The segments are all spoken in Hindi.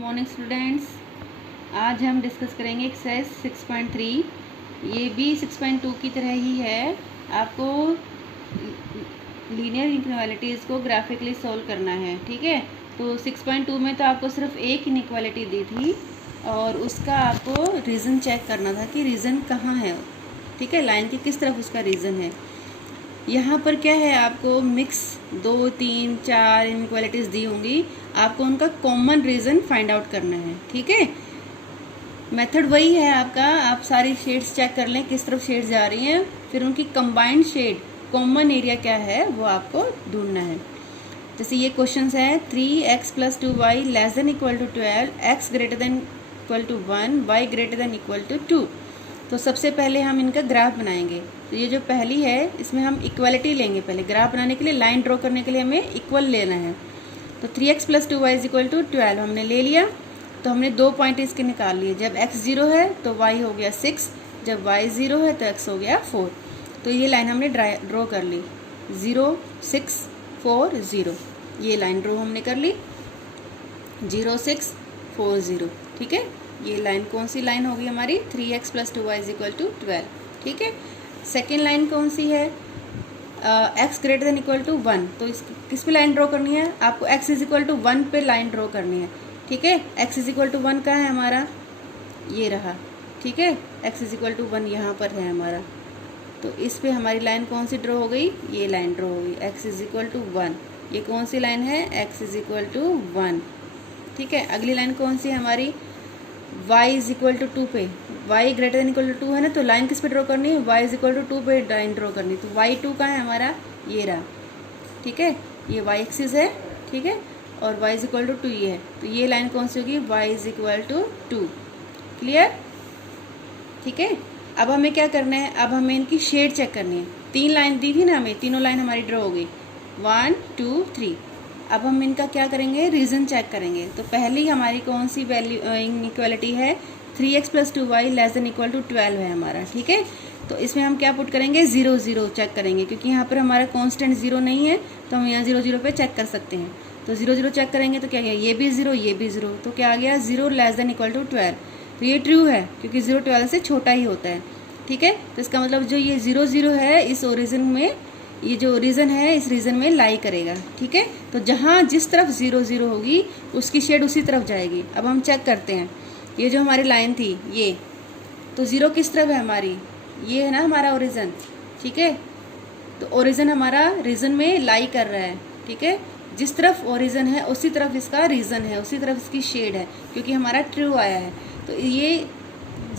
मॉर्निंग स्टूडेंट्स, आज हम डिस्कस करेंगे एक्सरसाइज 6.3। ये भी 6.2 की तरह ही है। आपको लीनियर इनइक्वालिटीज़ को ग्राफिकली सॉल्व करना है। ठीक है, तो 6.2 में तो आपको सिर्फ एक इनइक्वालिटी दी थी और उसका आपको रीज़न चेक करना था कि रीज़न कहाँ है। ठीक है, लाइन की किस तरफ उसका रीज़न है। यहाँ पर क्या है, आपको मिक्स 2, 3, 4 इनइक्वालिटीज़ दी होंगी। आपको उनका कॉमन रीज़न फाइंड आउट करना है। ठीक है, मेथड वही है आपका। आप सारी शेड्स चेक कर लें किस तरफ शेड्स जा रही हैं, फिर उनकी कंबाइंड शेड कॉमन एरिया क्या है वो आपको ढूंढना है। जैसे ये क्वेश्चन है 3x + 2y <= 12, x > 1, y <= 2। तो सबसे पहले हम इनका ग्राफ बनाएंगे। तो ये जो पहली है इसमें हम इक्वलिटी लेंगे। पहले ग्राफ बनाने के लिए, लाइन ड्रॉ करने के लिए हमें इक्वल लेना है। तो 3x + 2y = 12 हमने ले लिया। तो हमने 2 पॉइंट इसके निकाल लिए। जब x 0 है तो y हो गया 6, जब y 0 है तो x हो गया 4। तो ये लाइन हमने ड्रॉ कर ली, 0, 6, 4, 0। ये लाइन ड्रॉ हमने कर ली, 0, 6, 4, 0। ठीक है, ये लाइन कौन सी लाइन होगी हमारी, 3x + 2y = 12। ठीक है, सेकेंड लाइन कौन सी है, x > 1। तो किस पे लाइन ड्रॉ करनी है आपको, x = 1 पे लाइन ड्रॉ करनी है। ठीक है, x = 1 का है हमारा, ये रहा। ठीक है, x = 1 यहाँ पर है हमारा। तो इस पे हमारी लाइन कौन सी ड्रॉ हो गई, ये लाइन ड्रॉ हो गई, x = 1। ये कौन सी लाइन है, x = 1। ठीक है, अगली लाइन कौन सी है हमारी, y = 2 पे, y > 2 है ना, तो लाइन किस पे ड्रॉ करनी है, y = 2 पे लाइन ड्रॉ करनी। तो y2 का है हमारा, ये रहा। ठीक है, ये y एक्सिस है। ठीक है, और y = 2 ये है। तो ये लाइन कौन सी होगी, y = 2। क्लियर। ठीक है, अब हमें क्या करना है, अब हमें इनकी शेड चेक करनी है। 3 लाइन दी थी ना हमें, तीनों लाइन हमारी ड्रॉ हो गई, 1, 2, 3। अब हम इनका क्या करेंगे, रीज़न चेक करेंगे। तो पहली हमारी कौन सी वैल्यू इनइक्वालिटी है, 3x + 2y <= 12 है हमारा। ठीक है, तो इसमें हम क्या पुट करेंगे, 0, 0 चेक करेंगे, क्योंकि यहाँ पर हमारा कांस्टेंट 0 नहीं है। तो हम यहाँ 0, 0 पे चेक कर सकते हैं। तो 0, 0 चेक करेंगे तो क्या गया, ये भी 0, ये भी 0। तो क्या आ गया, 0 <= 12। तो ये ट्रू है, क्योंकि 0 12 से छोटा ही होता है। ठीक है, तो इसका मतलब जो ये 0, 0 है इस ओरिजिन में, ये जो रीज़न है इस रीज़न में लाई करेगा। ठीक है, तो जहाँ जिस तरफ 0, 0 होगी उसकी शेड उसी तरफ जाएगी। अब हम चेक करते हैं, ये जो हमारी लाइन थी ये, तो 0 किस तरफ है हमारी, ये है ना हमारा ओरिजिन। ठीक है, तो ओरिजिन हमारा रीज़न में लाई कर रहा है। ठीक है, जिस तरफ ओरिजिन है उसी तरफ इसका रीज़न है, उसी तरफ इसकी शेड है, क्योंकि हमारा ट्रू आया है। तो ये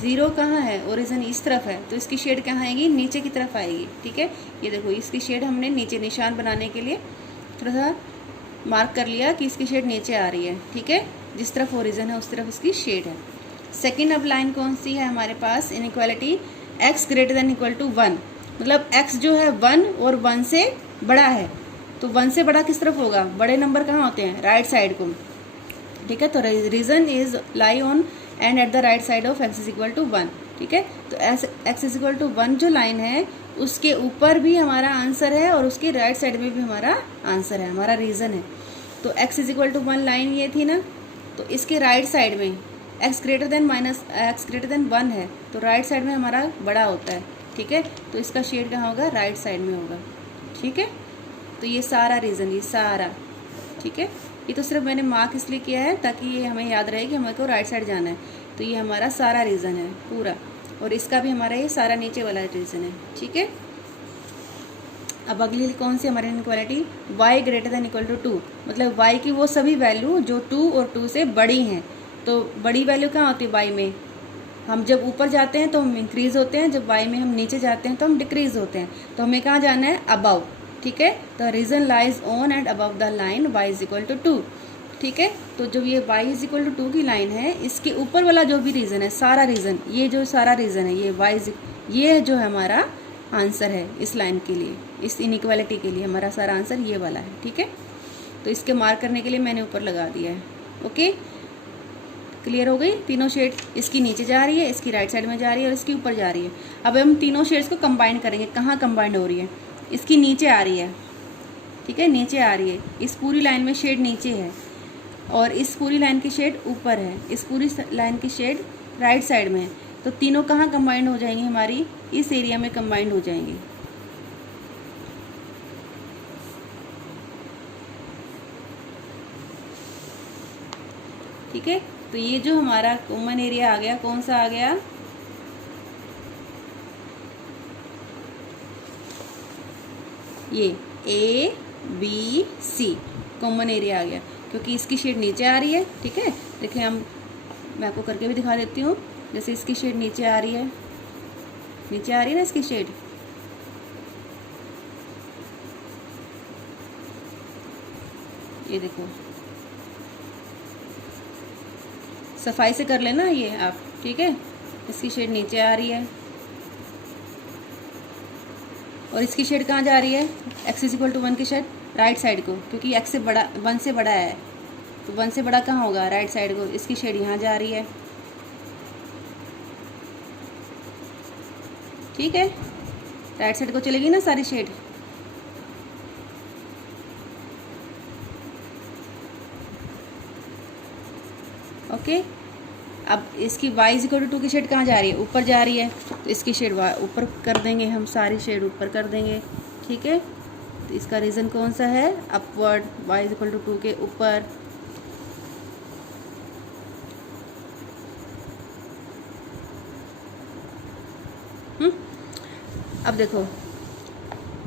0 कहाँ है, ओरिजिन इस तरफ है, तो इसकी शेड कहाँ आएगी, नीचे की तरफ आएगी। ठीक है, ये देखो इसकी शेड हमने नीचे, निशान बनाने के लिए थोड़ा सा मार्क कर लिया कि इसकी शेड नीचे आ रही है। ठीक है, जिस तरफ ओरिजिन है उस तरफ इसकी शेड है। सेकेंड अब लाइन कौन सी है हमारे पास, इनइक्वालिटी x > 1। मतलब x जो है 1 और 1 से बड़ा है। तो 1 से बड़ा किस तरफ होगा, बड़े नंबर कहाँ होते हैं, राइट साइड को। ठीक है, तो reason is lie on and at the right side of x = 1। ठीक है, तो x = 1 जो लाइन है उसके ऊपर भी हमारा आंसर है और उसके राइट साइड में भी हमारा आंसर है, हमारा रीज़न है। तो x = 1 लाइन ये थी ना, तो इसके राइट साइड में x <= 1 है, तो राइट साइड में हमारा बड़ा होता है। ठीक है, तो इसका शेड कहाँ होगा, राइट साइड में होगा। ठीक है, तो ये सारा रीज़न, ये सारा। ठीक है, ये तो सिर्फ मैंने मार्क इसलिए किया है ताकि ये हमें याद रहे कि हमें को राइट साइड जाना है। तो ये हमारा सारा रीज़न है पूरा, और इसका भी हमारा ये सारा नीचे वाला रीज़न है। ठीक है, अब अगली कौन सी हमारी इनइक्वालिटी, y <= 2। मतलब y की वो सभी वैल्यू जो 2 और 2 से बड़ी हैं। तो बड़ी वैल्यू कहाँ होती है, y में हम जब ऊपर जाते हैं तो हम इंक्रीज़ होते हैं, जब y में हम नीचे जाते हैं तो हम डिक्रीज़ होते हैं। तो हमें कहाँ जाना है, अबव। ठीक है, the reason lies on and above the line y = 2। ठीक है, तो जो ये y = 2 की लाइन है, इसके ऊपर वाला जो भी रीज़न है, सारा रीज़न, ये जो सारा रीज़न है, ये ये जो है हमारा आंसर है इस लाइन के लिए, इस इनइक्वालिटी के लिए हमारा सारा आंसर ये वाला है। ठीक है, तो इसके मार्क करने के लिए मैंने ऊपर लगा दिया है। ओके, क्लियर हो गई। तीनों शेड, इसकी नीचे जा रही है, इसकी राइट साइड में जा रही है और इसकी ऊपर जा रही है। अब हम तीनों शेड्स को कंबाइन करेंगे। कहाँ कंबाइंड हो रही है, इसकी नीचे आ रही है। ठीक है, नीचे आ रही है, इस पूरी लाइन में शेड नीचे है। और इस पूरी लाइन की शेड ऊपर है, इस पूरी लाइन की शेड राइट साइड में है, तो तीनों कहाँ कंबाइंड हो जाएंगी, हमारी इस एरिया में कंबाइंड हो जाएंगी। ठीक है, तो ये जो हमारा कॉमन एरिया आ गया, कौन सा आ गया, ये A B C common area आ गया, क्योंकि इसकी शेड नीचे आ रही है। ठीक है, देखिए मैं आपको करके भी दिखा देती हूँ। जैसे इसकी शेड नीचे आ रही है, नीचे आ रही है ना इसकी शेड, ये देखो, सफाई से कर लेना ये आप। ठीक है, इसकी शेड नीचे आ रही है और इसकी शेड कहाँ जा रही है, x = 1 की शेड राइट साइड को, क्योंकि x से बड़ा 1 से बड़ा है, तो 1 से बड़ा कहाँ होगा, राइट साइड को। इसकी शेड यहाँ जा रही है। ठीक है, राइट साइड को चलेगी ना सारी शेड। ओके, अब इसकी y = 2 की शेड कहाँ जा रही है, ऊपर जा रही है, तो इसकी शेड ऊपर कर देंगे हम, सारी शेड ऊपर कर देंगे। ठीक है, तो इसका रीज़न कौन सा है, अपवर्ड, y = 2 के ऊपर। अब देखो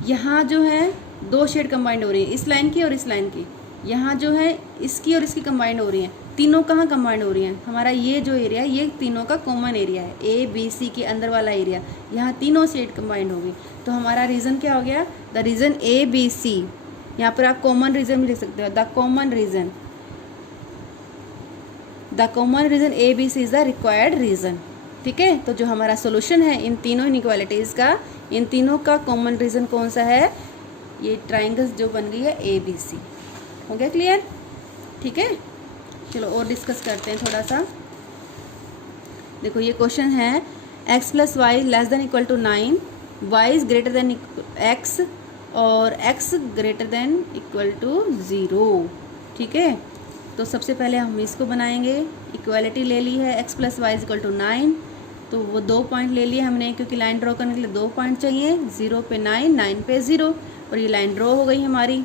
यहाँ जो है दो शेड कंबाइंड हो रही है, इस लाइन की और इस लाइन की। यहाँ जो है इसकी और इसकी कंबाइंड हो रही है। तीनों कहाँ कंबाइंड हो रही हैं, हमारा ये जो एरिया है ये तीनों का कॉमन एरिया है, ए बी सी के अंदर वाला एरिया। यहाँ तीनों शेड कंबाइंड होगी, तो हमारा रीज़न क्या हो गया, the region A B C. यहाँ पर आप कॉमन रीज़न भी लिख सकते हो, the common region A B C is the required region. ठीक है, तो जो हमारा सोल्यूशन है इन तीनों इनइक्वालिटीज़ का, इन तीनों का कॉमन रीज़न कौन सा है, ये ट्राइंगल्स जो बन गई है ए बी सी। हो गया क्लियर। ठीक है, चलो और डिस्कस करते हैं थोड़ा सा। देखो ये क्वेश्चन है, x + y ≤ 9, y is greater than x और x greater than equal to 0। ठीक है, तो सबसे पहले हम इसको बनाएंगे। इक्वालिटी ले ली है, x + y = 9, तो वो 2 पॉइंट ले लिए हमने, क्योंकि लाइन ड्रॉ करने के लिए 2 पॉइंट चाहिए। 0 पे 9, 9 पे 0, और ये लाइन ड्रॉ हो गई हमारी।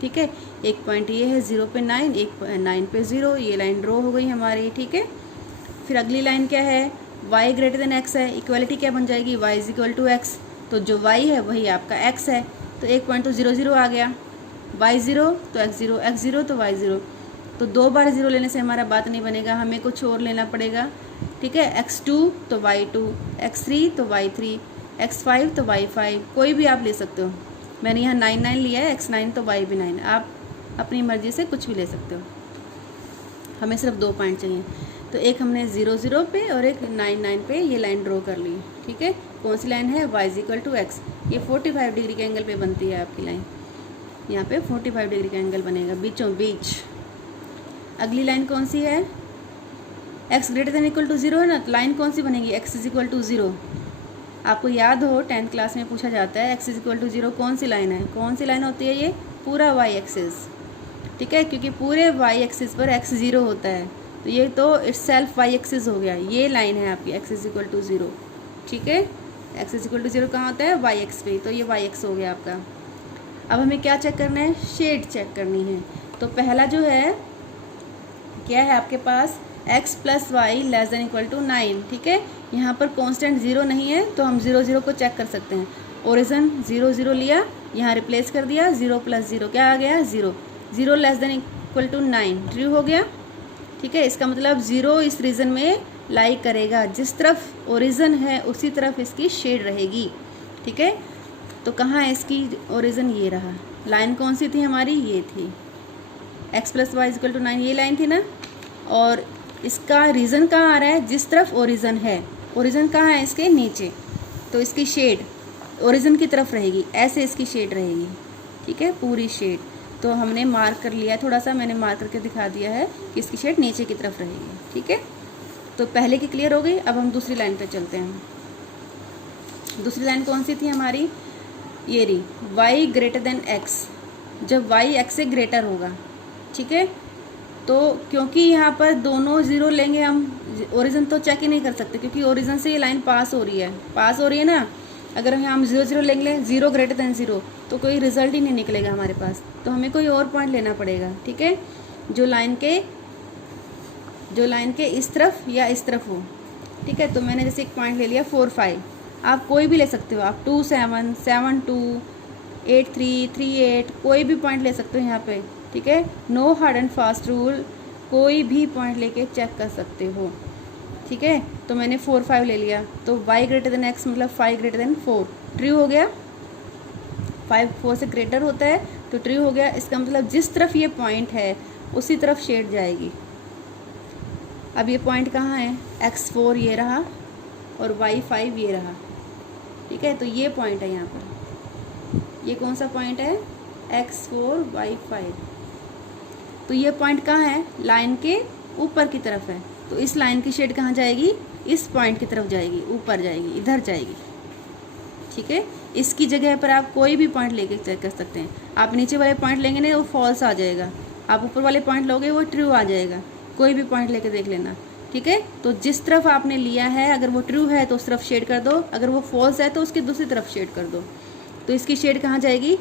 ठीक है, एक पॉइंट ये है 0 पे 9, 9 पे 0, ये लाइन ड्रॉ हो गई हमारी। ठीक है, फिर अगली लाइन क्या है, y > x है। इक्वालिटी क्या बन जाएगी, y = x, तो जो y है वही आपका x है, तो एक पॉइंट तो 0 0 आ गया, y 0 तो x 0, x 0 तो y 0, तो 2 बार 0 लेने से हमारा बात नहीं बनेगा, हमें कुछ और लेना पड़ेगा। ठीक है, x2 तो y2, x3 तो y3, x5 तो y5, कोई भी आप ले सकते हो। मैंने यहाँ 9 9 लिया है, x9 तो y भी 9, आप अपनी मर्ज़ी से कुछ भी ले सकते हो। हमें सिर्फ 2 पॉइंट चाहिए, तो एक हमने 0 0 पे और एक 9 9 पे ये लाइन ड्रॉ कर ली। ठीक है, कौन सी लाइन है, y = x, ये 45 डिग्री के एंगल पे बनती है आपकी लाइन, यहाँ पे 45 डिग्री का एंगल बनेगा बीचों बीच। अगली लाइन कौन सी है, x > 0 है ना, तो लाइन कौन सी बनेगी, x = 0। आपको याद हो 10th क्लास में पूछा जाता है x = 0 कौन सी लाइन है, कौन सी लाइन होती है, ये पूरा y एक्सिस। ठीक है, क्योंकि पूरे y एक्सिस पर x 0 होता है, तो ये तो इटसेल्फ y एक्सिस हो गया। ये लाइन है आपकी x = 0। ठीक है, x = 0 कहाँ होता है, y एक्स पे, तो ये y एक्स हो गया आपका। अब हमें क्या चेक करना है, शेड चेक करनी है। तो पहला जो है क्या है आपके पास, x + y ≤ 9। ठीक है, यहाँ पर कांस्टेंट 0 नहीं है, तो हम 0 0 को चेक कर सकते हैं। ओरिजिन 0 0 लिया, यहाँ रिप्लेस कर दिया, 0 + 0 क्या आ गया, 0। 0 <= 9 ट्रू हो गया। ठीक है, इसका मतलब 0 इस रीजन में लाई करेगा, जिस तरफ ओरिजिन है उसी तरफ इसकी शेड रहेगी। ठीक है, तो कहाँ है इसकी ओरिजिन, ये रहा। लाइन कौन सी थी हमारी, ये थी, x + y = 9, ये लाइन थी ना। और इसका रीज़न कहाँ आ रहा है, जिस तरफ ओरिजिन है। ओरिजिन कहाँ है, इसके नीचे, तो इसकी शेड ओरिजिन की तरफ रहेगी, ऐसे इसकी शेड रहेगी। ठीक है, पूरी शेड, तो हमने मार्क कर लिया, थोड़ा सा मैंने मार्क करके दिखा दिया है कि इसकी शेड नीचे की तरफ रहेगी। ठीक है, तो पहले की क्लियर हो गई। अब हम दूसरी लाइन पे चलते हैं। दूसरी लाइन कौन सी थी हमारी, ये रही, y > x, जब y x से ग्रेटर होगा। ठीक है, तो क्योंकि यहाँ पर दोनों ज़ीरो लेंगे हम, ओरिजिन तो चेक ही नहीं कर सकते क्योंकि ओरिजिन से ये लाइन पास हो रही है ना। अगर हम 0 0 लेंगे, 0 ग्रेटर देन 0, तो कोई रिजल्ट ही नहीं निकलेगा हमारे पास, तो हमें कोई और पॉइंट लेना पड़ेगा। ठीक है, जो लाइन के इस तरफ या इस तरफ हो। ठीक है, तो मैंने जैसे एक पॉइंट ले लिया 4 5, आप कोई भी ले सकते हो, आप 2 7 7 2 8 3 3 8 कोई भी पॉइंट ले सकते हो यहाँ पे। ठीक है, no hard and fast rule, कोई भी पॉइंट लेके चेक कर सकते हो। ठीक है, तो मैंने 4 5 ले लिया, तो y ग्रेटर देन x मतलब 5 ग्रेटर देन 4 ट्रू हो गया। 5 4 से ग्रेटर होता है तो ट्रू हो गया। इसका मतलब जिस तरफ ये पॉइंट है उसी तरफ शेड जाएगी। अब ये पॉइंट कहाँ है, x4 ये रहा और y5 ये रहा। ठीक है, तो ये पॉइंट है यहाँ पर, ये कौन सा पॉइंट है, x4 y5। तो ये पॉइंट कहाँ है, लाइन के ऊपर की तरफ है, तो इस लाइन की शेड कहाँ जाएगी, इस पॉइंट की तरफ जाएगी, ऊपर जाएगी, इधर जाएगी। ठीक है, इसकी जगह पर आप कोई भी पॉइंट लेके चेक कर सकते हैं। आप नीचे वाले पॉइंट लेंगे ना वो फॉल्स आ जाएगा, आप ऊपर वाले पॉइंट लोगे वो ट्रू आ जाएगा। कोई भी पॉइंट लेके देख लेना। ठीक है, तो जिस तरफ आपने लिया है अगर वो ट्रू है तो उस तरफ शेड कर दो, अगर वो फॉल्स है तो उसकी दूसरी तरफ शेड कर दो। तो इसकी शेड कहाँ जाएगी,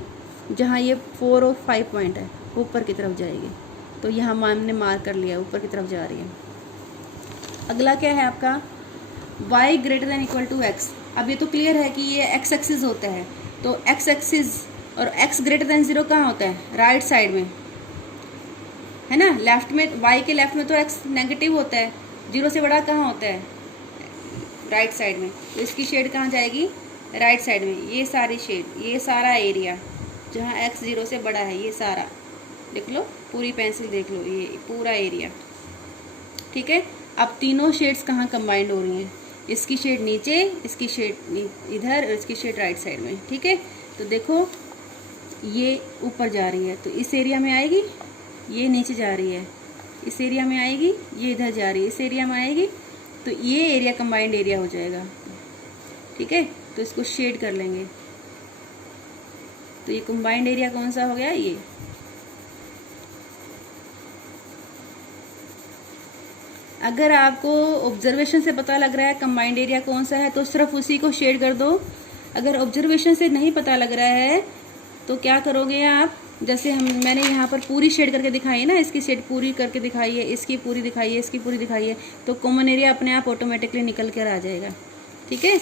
जहाँ ये 4 और 5 पॉइंट है ऊपर की तरफ जाएगी। तो यहाँ हमने मार्क कर लिया, ऊपर की तरफ जा रही है। अगला क्या है आपका, y greater than equal to x। अब ये तो क्लियर है कि ये x एक्सिस होता है, तो x एक्सिस और x ग्रेटर देन 0 कहाँ होता है, राइट साइड में है ना। लेफ्ट में, y के लेफ्ट में तो x नेगेटिव होता है, 0 से बड़ा कहाँ होता है, राइट साइड में। तो इसकी शेड कहाँ जाएगी, राइट साइड में। ये सारी शेड, ये सारा एरिया जहाँ x 0 से बड़ा है, ये सारा देख लो, पूरी पेंसिल देख लो, ये पूरा एरिया। ठीक है, अब तीनों शेड्स कहाँ कंबाइंड हो रही हैं, इसकी शेड नीचे, इसकी शेड इधर और इसकी शेड राइट साइड में। ठीक है, तो देखो ये ऊपर जा रही है तो इस एरिया में आएगी, ये नीचे जा रही है इस एरिया में आएगी, ये इधर जा रही है इस एरिया में आएगी, तो ये एरिया कंबाइंड एरिया हो जाएगा। ठीक है, तो इसको शेड कर लेंगे। तो ये कंबाइंड एरिया कौन सा हो गया, ये। अगर आपको ऑब्जर्वेशन से पता लग रहा है कंबाइंड एरिया कौन सा है तो सिर्फ उसी को शेड कर दो। अगर ऑब्जर्वेशन से नहीं पता लग रहा है तो क्या करोगे आप, जैसे मैंने यहाँ पर पूरी शेड करके दिखाई है ना, इसकी शेड पूरी करके दिखाई है, इसकी पूरी दिखाई है, इसकी पूरी दिखाई है, तो कॉमन एरिया अपने आप ऑटोमेटिकली निकल कर आ जाएगा। ठीक है,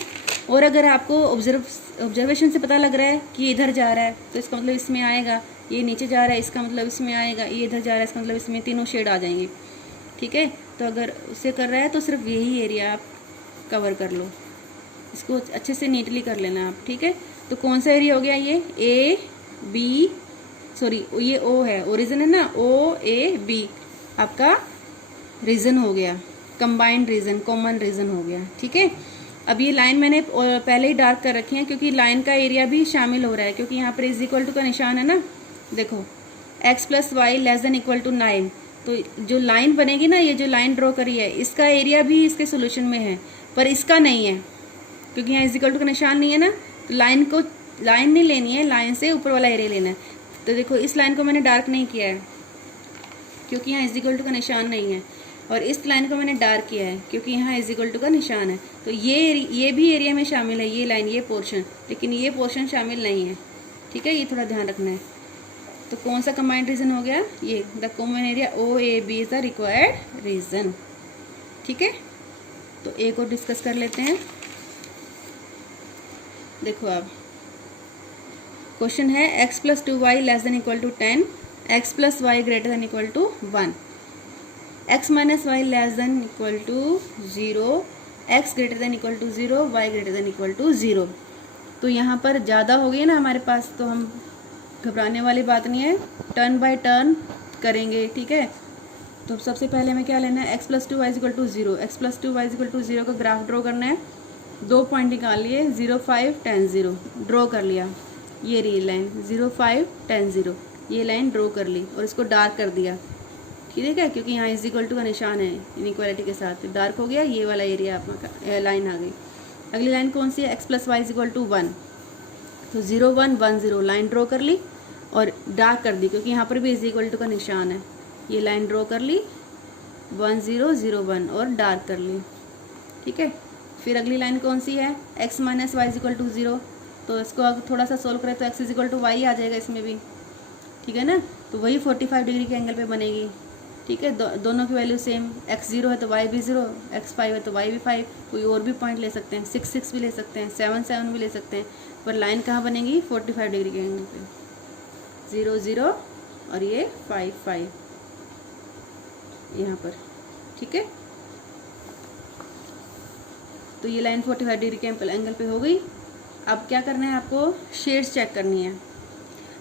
और अगर आपको ऑब्जर्वेशन से पता लग रहा है कि इधर जा रहा है तो इसका मतलब इसमें आएगा, ये नीचे जा रहा है इसका मतलब इसमें आएगा, ये इधर जा रहा है इसका मतलब इसमें, तीनों शेड आ जाएंगे। ठीक है, तो अगर उसे कर रहा है तो सिर्फ यही एरिया आप कवर कर लो, इसको अच्छे से नीटली कर लेना आप। ठीक है, तो कौन सा एरिया हो गया, ये ए बी, सॉरी ये ओ है, ओरिजिन है ना, ओ ए बी आपका रीजन हो गया, कंबाइंड रीजन, कॉमन रीजन हो गया। ठीक है, अब ये लाइन मैंने पहले ही डार्क कर रखी है क्योंकि लाइन का एरिया भी शामिल हो रहा है, क्योंकि यहाँ पर इज इक्वल टू का निशान है ना। देखो x plus y less than equal to 9, तो जो लाइन बनेगी ना, ये जो लाइन ड्रॉ करी है इसका एरिया भी इसके सोल्यूशन में है पर इसका नहीं है क्योंकि यहाँ इज इक्वल टू का निशान नहीं है ना। तो लाइन नहीं लेनी है, लाइन से ऊपर वाला एरिया लेना है। तो देखो इस लाइन को मैंने डार्क नहीं किया है क्योंकि यहाँ इज इक्वल टू का निशान नहीं है, और इस लाइन को मैंने डार्क किया है क्योंकि यहाँ इज इक्वल टू का निशान है। तो ये भी एरिया में शामिल है, ये लाइन, ये पोर्शन, लेकिन ये पोर्शन शामिल नहीं है। ठीक है, ये थोड़ा ध्यान रखना है। तो कौन सा कंबाइंड रीजन हो गया, ये the common area O A B is the required region. ठीक है, तो एक और डिस्कस कर लेते हैं। देखो अब क्वेश्चन है x plus 2y less than equal to 10, x plus y greater than equal to 1, x minus y less than equal to 0, x greater than equal to 0, y greater than equal to 0। तो यहाँ पर ज़्यादा हो गई ना हमारे पास, तो हम घबराने वाली बात नहीं है, टर्न बाय टर्न करेंगे। ठीक है, तो सबसे पहले हमें क्या लेना है, x plus 2y equal to 0, x plus 2y equal to 0 का ग्राफ ड्रॉ करना है। 2 पॉइंट निकाल लिए, 0 5 10 0 ड्रॉ कर लिया, ये रही लाइन 0 5 10 0, ये लाइन ड्रॉ कर ली और इसको डार्क कर दिया। ठीक है, क्योंकि यहाँ इज इक्वल टू का निशान है इनइक्वालिटी के साथ, डार्क हो गया, ये वाला एरिया आपका लाइन आ गई। अगली लाइन कौन सी है, x plus y equal to 1, तो 0 1 1 0 लाइन ड्रॉ कर ली और डार्क कर दी क्योंकि यहाँ पर भी इज इक्वल टू का निशान है। ये लाइन ड्रॉ कर ली 1 0 0 1 और डार्क कर ली, ठीक है। फिर अगली लाइन कौन सी है, x minus y equal to 0, तो इसको अगर थोड़ा सा सोल्व करें तो x इक्वल टू वाई आ जाएगा इसमें भी, ठीक है ना। तो वही 45 डिग्री के एंगल पे बनेगी, ठीक है। दोनों की वैल्यू सेम, x 0 है तो y भी 0, x 5 है तो y भी 5। कोई और भी पॉइंट ले सकते हैं, 6 6 भी ले सकते हैं, 7 7 भी ले सकते हैं, पर लाइन कहाँ बनेगी 45 डिग्री के एंगल पे, 0 0 और ये 5 5 यहाँ पर, ठीक है। तो ये लाइन 45 डिग्री के एंगल पे हो गई। अब क्या करना है आपको, शेड्स चेक करनी है।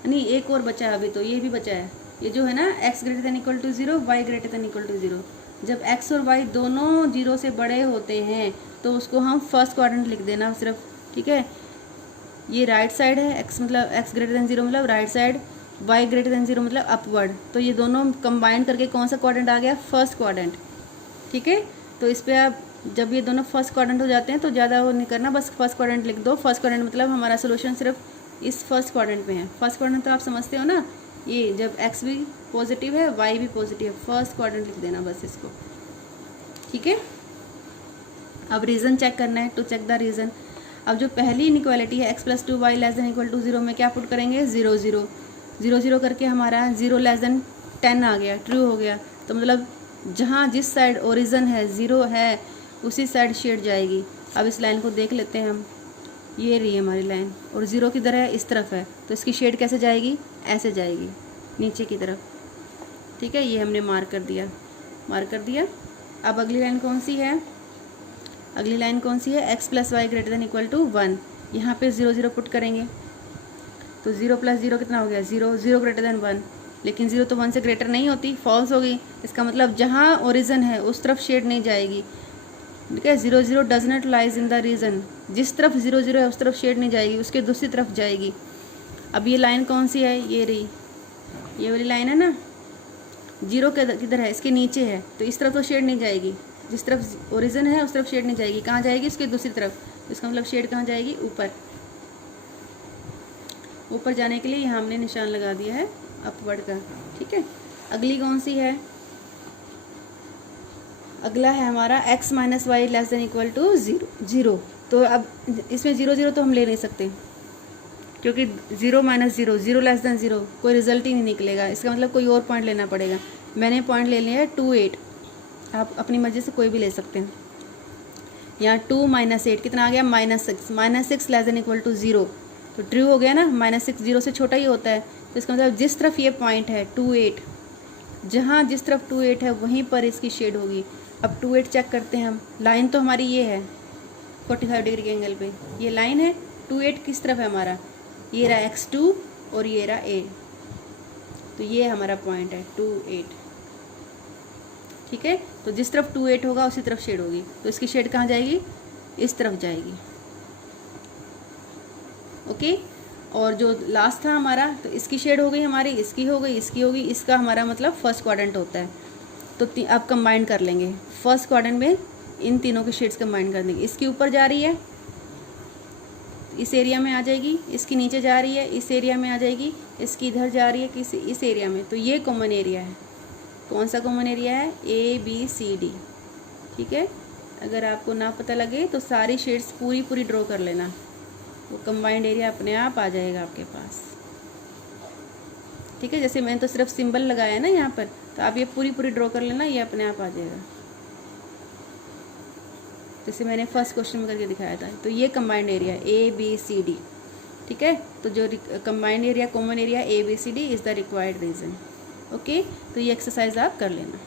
नहीं, एक और बचा है अभी, तो ये भी बचा है, ये जो है ना x greater than equal to 0, y greater than equal to 0। जब x और y दोनों 0 से बड़े होते हैं तो उसको हम फर्स्ट क्वाड्रेंट लिख देना सिर्फ, ठीक है। ये राइट साइड है, x मतलब x ग्रेटर देन 0 मतलब right side, y greater then 0 मतलब अपवर्ड, तो ये दोनों कंबाइन करके कौन सा क्वाड्रेंट आ गया, फर्स्ट क्वाड्रेंट, ठीक है। तो इस पर आप जब ये दोनों फर्स्ट क्वाड्रेंट हो जाते हैं तो ज़्यादा वो नहीं करना, बस फर्स्ट क्वाड्रेंट लिख दो। फर्स्ट क्वाड्रेंट मतलब हमारा सोल्यूशन सिर्फ इस फर्स्ट क्वाड्रेंट में है। फर्स्ट क्वाड्रेंट तो आप समझते हो ना, ये जब x भी पॉजिटिव है y भी पॉजिटिव है, फर्स्ट क्वाड्रेंट लिख देना बस इसको, ठीक है। अब रीज़न चेक करना है, टू चेक द रीज़न। अब जो पहली इनइक्वालिटी है x plus 2 y less than equal to 0 में क्या पुट करेंगे, 0 0 0 0 करके हमारा 0 लेस देन 10 आ गया, ट्रू हो गया। तो मतलब जहाँ जिस साइड ओरिजिन है 0 है उसी साइड शेड जाएगी। अब इस लाइन को देख लेते हैं हम, ये रही है हमारी लाइन और 0 किधर है, इस तरफ है, तो इसकी शेड कैसे जाएगी, ऐसे जाएगी नीचे की तरफ, ठीक है। ये हमने मार्क कर दिया, मार्क कर दिया। अब अगली लाइन कौन सी है, अगली लाइन कौन सी है, x plus y greater than equal to 1। यहाँ पे 0 0 पुट करेंगे तो 0 प्लस 0 कितना हो गया, 0 0 ग्रेटर देन 1, लेकिन 0 तो 1 से ग्रेटर नहीं होती, फॉल्स हो गई। इसका मतलब जहाँ ओरिजिन है उस तरफ शेड नहीं जाएगी, ठीक है। 0 0 does not lies in the region, जिस तरफ 0 0 है उस तरफ शेड नहीं जाएगी, उसके दूसरी तरफ जाएगी। अब ये लाइन कौन सी है, ये रही, ये वाली लाइन है ना, 0 किधर है, इसके नीचे है, तो इस तरफ तो शेड नहीं जाएगी, जिस तरफ ओरिजिन है उस तरफ शेड नहीं जाएगी। कहाँ जाएगी, उसके दूसरी तरफ। इसका मतलब शेड कहाँ जाएगी, ऊपर। ऊपर जाने के लिए यहाँ हमने निशान लगा दिया है अपवर्ड का, ठीक है। अगली कौन सी है, अगला है हमारा x minus y less than equal to 0। तो अब इसमें 0 0 तो हम ले नहीं सकते, क्योंकि 0 माइनस 0 0 लेस देन 0 कोई रिजल्ट ही नहीं निकलेगा। इसका मतलब कोई और पॉइंट लेना पड़ेगा। मैंने पॉइंट ले लिया है 2 8, आप अपनी मर्जी से कोई भी ले सकते हैं। यहाँ 2 माइनस 8 कितना आ गया, -6, -6 लेस देन इक्वल टू 0, तो ट्रू हो गया ना, -6 0 से छोटा ही होता है। तो इसका मतलब जिस तरफ ये पॉइंट है 2 8, जहाँ जिस तरफ 2 8 है वहीं पर इसकी शेड होगी। अब 2 8 चेक करते हैं हम, लाइन तो हमारी ये है 45 डिग्री के एंगल पे, ये लाइन है। 2 8 किस तरफ है हमारा, ये रहा x2 और ये रहा a, तो ये हमारा पॉइंट है 2 8, ठीक है। तो जिस तरफ 2 8 होगा उसी तरफ शेड होगी, तो इसकी शेड कहाँ जाएगी, इस तरफ जाएगी, ओके। और जो लास्ट था हमारा, तो इसकी शेड हो गई हमारी, इसकी हो गई, इसकी होगी, इसका हमारा मतलब फर्स्ट क्वाड्रेंट होता है। तो अब कंबाइन कर लेंगे, फर्स्ट क्वाड्रेंट में इन तीनों की शेड्स कंबाइन कर देंगे। इसकी ऊपर जा रही है, इस एरिया में आ जाएगी, इसकी नीचे जा रही है, इस एरिया में आ जाएगी, इसकी इधर जा रही है किसी इस एरिया में, तो ये कॉमन एरिया है। कौन सा कॉमन एरिया है, ABCD, ठीक है। अगर आपको ना पता लगे तो सारी शेड्स पूरी ड्रॉ कर लेना, वो कंबाइंड एरिया अपने आप आ जाएगा आपके पास, ठीक है। जैसे मैंने तो सिर्फ सिंबल लगाया है ना यहाँ पर, तो आप ये पूरी ड्रॉ कर लेना, ये अपने आप आ जाएगा, जैसे मैंने फर्स्ट क्वेश्चन में करके दिखाया था। तो ये कंबाइंड एरिया ABCD, ठीक है। तो जो combined area common area ABCD is the required region, okay. तो ये एक्सरसाइज आप कर लेना।